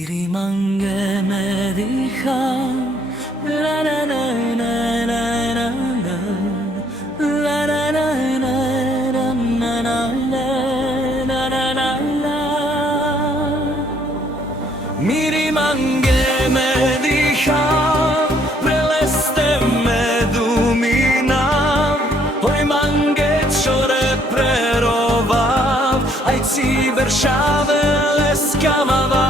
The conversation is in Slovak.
Miri mange me diha, la la la la la la la, la la la la la la la la la la. Miri mange me diha, preleste me dumina, oj mange čore prerovav, aj ci Warszawy leskamawa.